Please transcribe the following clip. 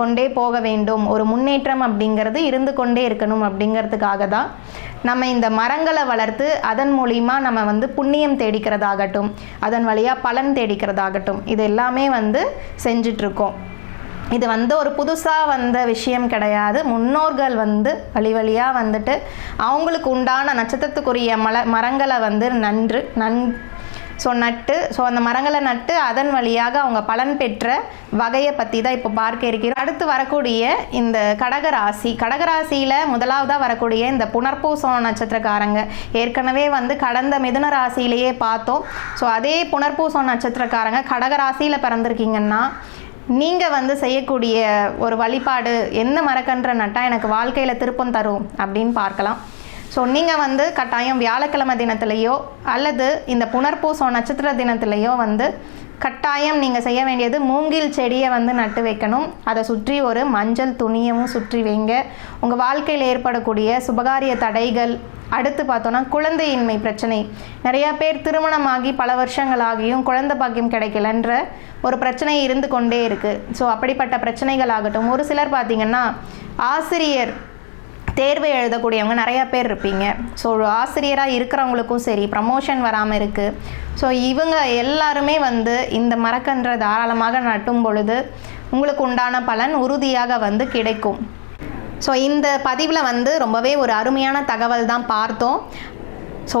கொண்டே போக வேண்டும். ஒரு முன்னேற்றம் அப்படிங்கிறது இருந்து கொண்டே இருக்கணும் அப்படிங்கிறதுக்காக தான் நம்ம இந்த மரங்களை வளர்த்து அதன் மூலிமா நம்ம வந்து புண்ணியம் தேடிக்கிறதாகட்டும் அதன் வழியாக பலன் தேடிக்கிறதாகட்டும் இது எல்லாமே வந்து செஞ்சிட்ருக்கோம். இது வந்து ஒரு புதுசாக வந்த விஷயம் கிடையாது. முன்னோர்கள் வந்து வழி வழியாக வந்துட்டு அவங்களுக்கு உண்டான நட்சத்திரத்துக்குரிய மல மரங்களை வந்து நன்று நன் ஸோ நட்டு ஸோ அந்த மரங்களை நட்டு அதன் வழியாக அவங்க பலன் பெற்ற வகையை பற்றி தான் இப்போ பார்க்க இருக்கிறோம். அடுத்து வரக்கூடிய இந்த கடகராசி கடகராசியில் முதலாவதாக வரக்கூடிய இந்த புனர்பூசம் நட்சத்திரக்காரங்க. ஏற்கனவே வந்து கடந்த மிதுன ராசியிலேயே பார்த்தோம். ஸோ அதே புனர்பூசம் நட்சத்திரக்காரங்க கடகராசியில் பிறந்திருக்கீங்கன்னா நீங்கள் வந்து செய்யக்கூடிய ஒரு வழிபாடு என்ன மரக்கன்ற நட்டால் எனக்கு வாழ்க்கையில் திருப்பம் தரும் அப்படின்னு பார்க்கலாம். ஸோ நீங்கள் வந்து கட்டாயம் வியாழக்கிழமை தினத்திலேயோ அல்லது இந்த புனர்பூசம் நட்சத்திர தினத்திலேயோ வந்து கட்டாயம் நீங்கள் செய்ய வேண்டியது மூங்கில் செடியை வந்து நட்டு வைக்கணும். அதை சுற்றி ஒரு மஞ்சள் துணியவும் சுற்றி வைங்க. உங்கள் வாழ்க்கையில் ஏற்படக்கூடிய சுபகாரிய தடைகள் அடுத்து பார்த்தோன்னா குழந்தையின்மை பிரச்சனை. நிறையா பேர் திருமணமாகி பல வருஷங்களாகியும் குழந்தை பாக்கியம் கிடைக்கலன்ற ஒரு பிரச்சனை இருந்து கொண்டே இருக்குது ஸோ அப்படிப்பட்ட பிரச்சனைகள் ஆகட்டும். ஒரு சிலர் பார்த்திங்கன்னா ஆசிரியர் தேர்வு எழுதக்கூடியவங்க நிறையா பேர் இருப்பீங்க. ஸோ ஆசிரியராக இருக்கிறவங்களுக்கும் சரி ப்ரமோஷன் வராமல் இருக்குது ஸோ இவங்க எல்லாருமே வந்து இந்த மரக்கன்றை தாராளமாக நட்டும் பொழுது உங்களுக்கு உண்டான பலன் உறுதியாக வந்து கிடைக்கும். ஸோ இந்த பதிவில் வந்து ரொம்பவே ஒரு அருமையான தகவல் தான் பார்த்தோம். ஸோ